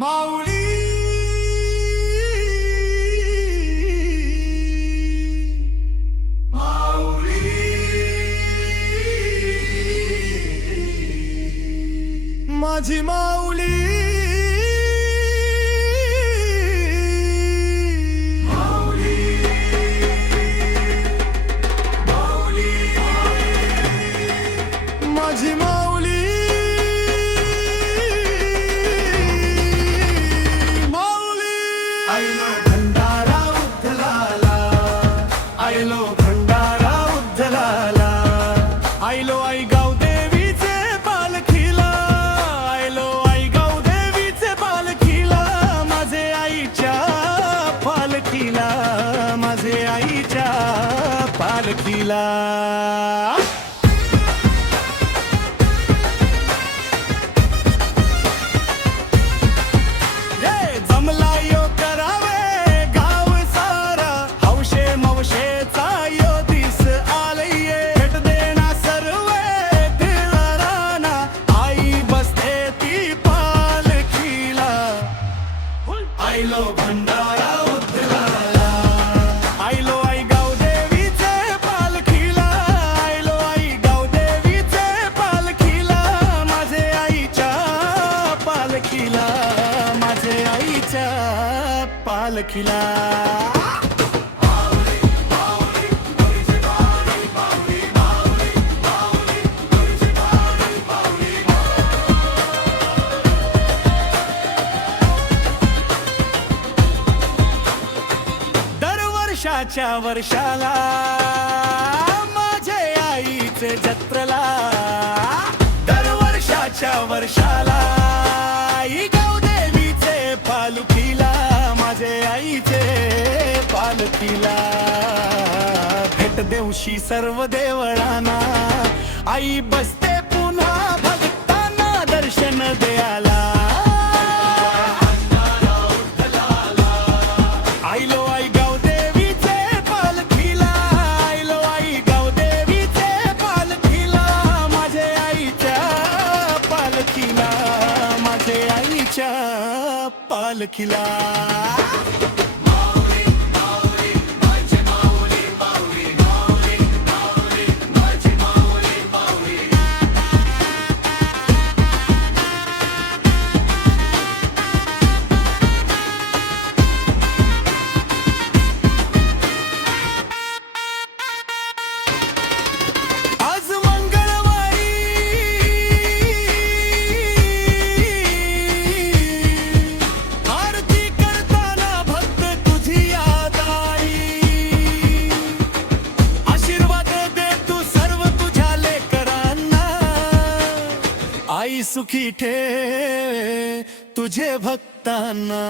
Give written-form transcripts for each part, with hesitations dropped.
माऊली माऊली माझी माऊली माऊली माऊली माझी माऊली आयलो भंडारा उद्धलाला आयलो भंडारा उद्धलाला आयलो आई गाव देवीचे पालखीला आयलो आई गाव देवीचे पालखीला माझे आईच्या पालखीला माझे आईच्या पालखीला आयलो भंडारा उद्धलाला आयलो आई गाव देवीचे पालखीला आयलो आई गाव देवीचे पालखीला माझे आईच्या पालखीला माझे आईच्या पालखीला वर्षाच्या वर्षाला माझे आईचे जत्रेला दरवर्षाच्या वर्षाला आई गाव देवीचे पालखीला माझे आईचे पालखीला भेट देऊशी सर्व देवळांना आई बसते पुन्हा भक्तांना दर्शन द्यायला आयलो आई गाव पालखीला आई सुखी ठे तुझे भक्तांना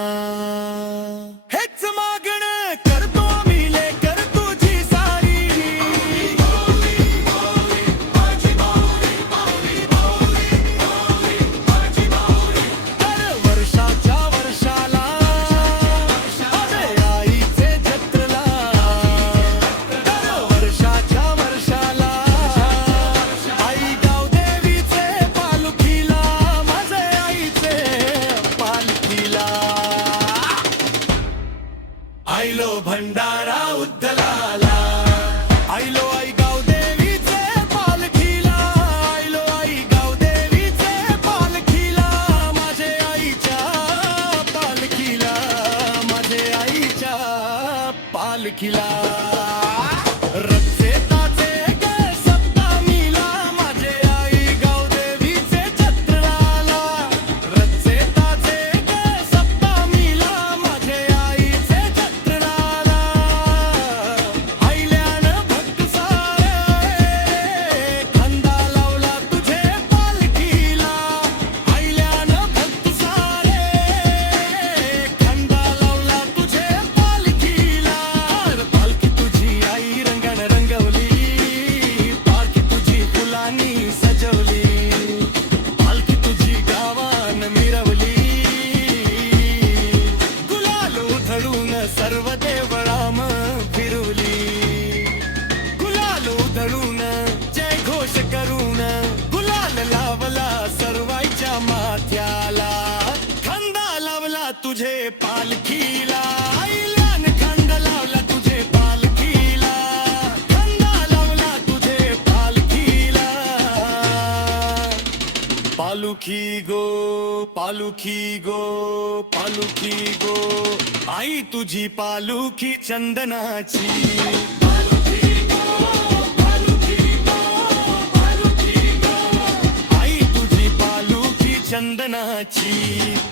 हेच मागणं करतो मी लेकर तुझी सारी वर्षाच्या वर्षाला आईचे जत्रेला वर्षाच्या वर्षाला आई गाव देवीचे पालखीला माझे आईचे पालखीला आयलो भंडारा उद्धलाला आयलो आई गाव देवीचे पालखीला आयलो आई गाव देवीचे पालखीला माझे आईच्या पालखीला माझे आईच्या पालखीला रचे ताचे गे सप्तमीला माझे आई गाव देवीचे जत्रेला रचे ताचे गे सप्तमीला माझे आईचे जत्रेला आईल्यानं भक्त सारे खंदा लावला तुझे पालखीला आईल्यानं भक्त सारे खंदा लावला तुझे पालखीला पालखी तुझी आई रंगण रंगवली पालखी तुझी फुलांनी सजवली पालखी तुझी गावान मिरवली गुलाल उधळून सर्व देवळाम फिरवली गुलाल उधळून जय घोष करून गुलाल लावला सर्वांच्या माथ्याला खंदा लावला तुझे पालखीला आईल्यान खंड लावला तुझे पालखीला खंडा लावला तुझे पालखीला पालुखी गो पालुखी गो पालुखी गो आई तुझी पालुखी चंदनाची आई तुझी पालुखी चंदनाची